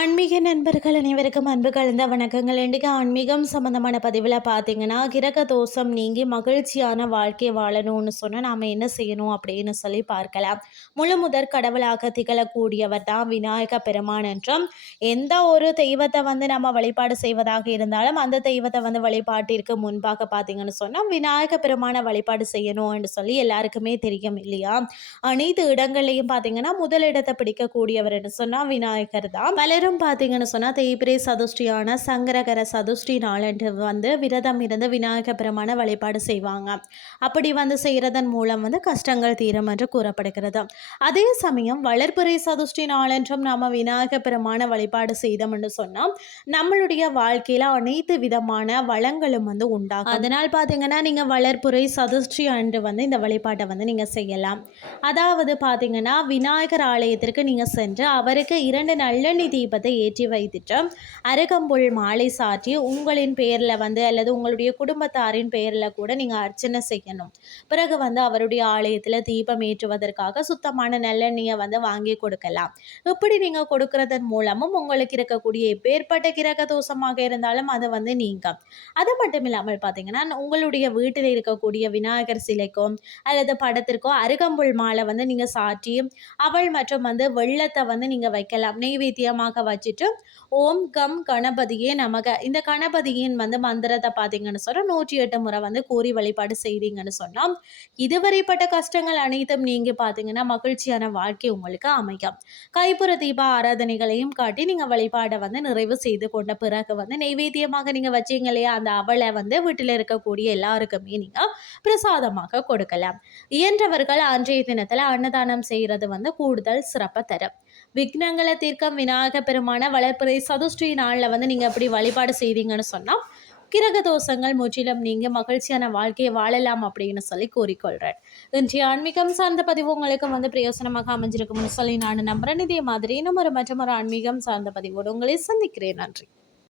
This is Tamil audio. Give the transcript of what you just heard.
ஆன்மீக நண்பர்கள் அனைவருக்கும் அன்பு கலந்த வணக்கங்கள். இன்றைக்கு ஆன்மீகம் சம்மந்தமான பதிவில் பார்த்தீங்கன்னா கிரக தோஷம் நீங்கி மகிழ்ச்சியான வாழ்க்கையை வாழணும்னு சொன்னால் நாம் என்ன செய்யணும் அப்படின்னு சொல்லி பார்க்கலாம். முழு முதற் கடவுளாக திகழக்கூடியவர் தான் விநாயக பெருமான் என்றும் எந்த ஒரு தெய்வத்தை வந்து நம்ம வழிபாடு செய்வதாக இருந்தாலும் அந்த தெய்வத்தை வந்து வழிபாட்டிற்கு முன்பாக பார்த்தீங்கன்னு சொன்னால் விநாயக பெருமான வழிபாடு செய்யணும் சொல்லி எல்லாருக்குமே தெரியும் இல்லையா? அனைத்து இடங்கள்லையும் பார்த்தீங்கன்னா முதலிடத்தை பிடிக்கக்கூடியவர் என்று சொன்னால் விநாயகர் தான். பலரும் பார்த்தீங்கன்னு சொன்னால் தேய்பிரை சதுஷ்டியான சங்கரகர சதுஷ்டி நாளன்று வந்து விரதம் இருந்து விநாயக பெருமான வழிபாடு செய்வாங்க. அப்படி வந்து செய்கிறதன் மூலம் வந்து கஷ்டங்கள் தீரும் என்று கூறப்படுகிறது. அதே சமயம் வளர்ப்புரை சதுஷ்டி நாளன்றும் நாம் விநாயக பெருமான வழிபாடு செய்தோம் என்று சொன்னால் நம்மளுடைய வாழ்க்கையில் அனைத்து விதமான வளங்களும் வந்து உண்டாகும். அதனால் பார்த்தீங்கன்னா நீங்கள் வளர்ப்புரை சதுஷ்டி அன்று வந்து இந்த வழிபாட்டை வந்து நீங்கள் செய்யலாம். அதாவது பார்த்தீங்கன்னா விநாயகர் ஆலயத்திற்கு நீங்கள் சென்று அவருக்கு இரண்டு நல்லெண்ணி தீபத்தை ஏற்றி வைத்துட்டு அருகம்புல் மாலை சாற்றி உங்களின் பெயரில் வந்து அல்லது உங்களுடைய குடும்பத்தாரின் பெயரில் கூட நீங்கள் அர்ச்சனை செய்யணும். பிறகு வந்து அவருடைய ஆலயத்தில் தீபம் ஏற்றுவதற்காக சுத்தமான நல்லெண்ணெயை வந்து வாங்கி கொடுக்கலாம். இப்படி நீங்கள் கொடுக்கறதன் மூலமும் உங்களுக்கு இருக்கக்கூடிய எப்பேற்பட்ட கிரக தோஷமாக இருந்தாலும் அதை வந்து நீங்கும். அது மட்டும் இல்லாமல் பார்த்தீங்கன்னா உங்களுடைய வீட்டில் இருக்கக்கூடிய விநாயகர் சிலைக்கோ அல்லது படத்திற்கோ அருகம்புல் மாலை வந்து நீங்கள் சாற்றி அவள் மற்றும் வந்து வெள்ளத்தை வந்து நீங்கள் வைக்கலாம். நெய்வேத்தியமாக வச்சுட்டு ஓம் கம் கணபதியே நமக. இந்த கணபதியின் வந்து மந்திரத்தை பார்த்தீங்கன்னு சொன்னால் நூற்றி எட்டு முறை வந்து கூறி வழிபாடு செய்தீங்கன்னு சொன்னால் இதுவரைப்பட்ட கஷ்டங்கள் அனைத்தும் நீங்கள் பார்த்தீங்கன்னா மகிழ்ச்சியான வாழ்க்கை உங்களுக்கு அமையும். கைப்புற தீப ஆராதனைகளையும் காட்டி நீங்கள் வழிபாடை வந்து நிறைவு செய்து கொண்ட பிறகு வந்து நெய்வேத்தியமாக நீங்கள் வச்சீங்க இல்லையா அந்த அவளை வந்து வீட்டில் இருக்கக்கூடிய எல்லாருக்குமே நீங்கள் பிரசாதமாக கொடுக்கலாம். இயன்றவர்கள் அன்றைய தினத்தில் அன்னதானம் செய்கிறது வந்து கூடுதல் சிறப்பை தரும். விக்னங்களை தீர்க்கம் விநாயக பெருமான வளர்ப்புரை சதுஷ்டி நாளில் வந்து நீங்கள் எப்படி வழிபாடு செய்தீங்கன்னு சொன்னால் கிரக தோஷங்கள் முற்றிலும் நீங்கள் மகிழ்ச்சியான வாழ்க்கையை வாழலாம் அப்படின்னு சொல்லி கூறிக்கொள்கிறேன் இன்றைய ஆன்மீகம் சார்ந்த பதிவு உங்களுக்கு வந்து பிரயோசனமாக அமைஞ்சிருக்கும்னு சொல்லி நான் நம்புறேன். இதே மாதிரி இன்னும் ஒரு மற்றும் ஒரு ஆன்மீகம் சார்ந்த பதிவோடு உங்களை சந்திக்கிறேன். நன்றி.